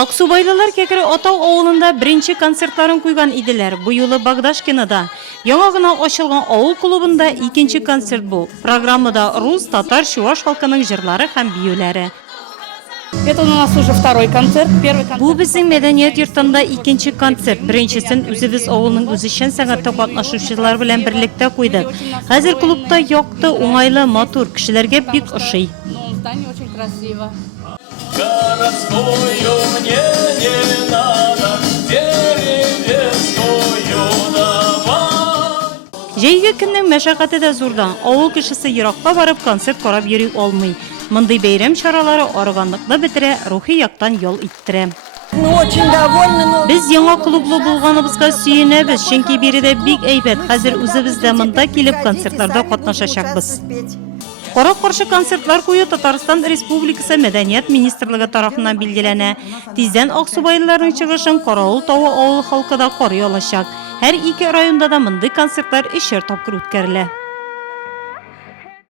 Аксубайлылар Кекре Отау авылында беренче концертларын куйган иделәр. Бу юлы Багдашкинада. Яңа гына ачылган авыл клубында икенче концерт бу. Программада рус, татар, чуваш халкының җырлары һәм биюләре. Это у нас уже второй концерт. Первый концерт. Бу безнең мәдәният йортында икенче концерт. Беренчесен үзебез авылның үзешчән сәнгатьтә катнашучылар белән берлектә куйдык. Хәзер клубта якты, уңайлы, матур, кешеләргә бик ошый. Ну, здание очень красиво. Городскую мне не надо, деревенскую давай. Җәйге көннең мәшәкате дә зурдан. Авыл кешесе еракка барып концерт карап йөри алмый. Мондый бәйрәм чаралары арыганлыкны бетерә, рухи яктан ял иттерә. Без яңа клублы булганыбызга сөенәбез, чөнки биредә бик әйбәт. Хәзер үзебез дә монда килеп концертларда катнашачакбыз. Кара-каршы концертлар кую Татарстан Республикасы Мәдәният министрлыгы тарафыннан билгеләнә. Тиздән Аксубайлыларның чыгышын Каравыл тавы авыл халкы да карый алачак. Һәр ике районда да мондый концертлар 3 тапкыр үткәрелә.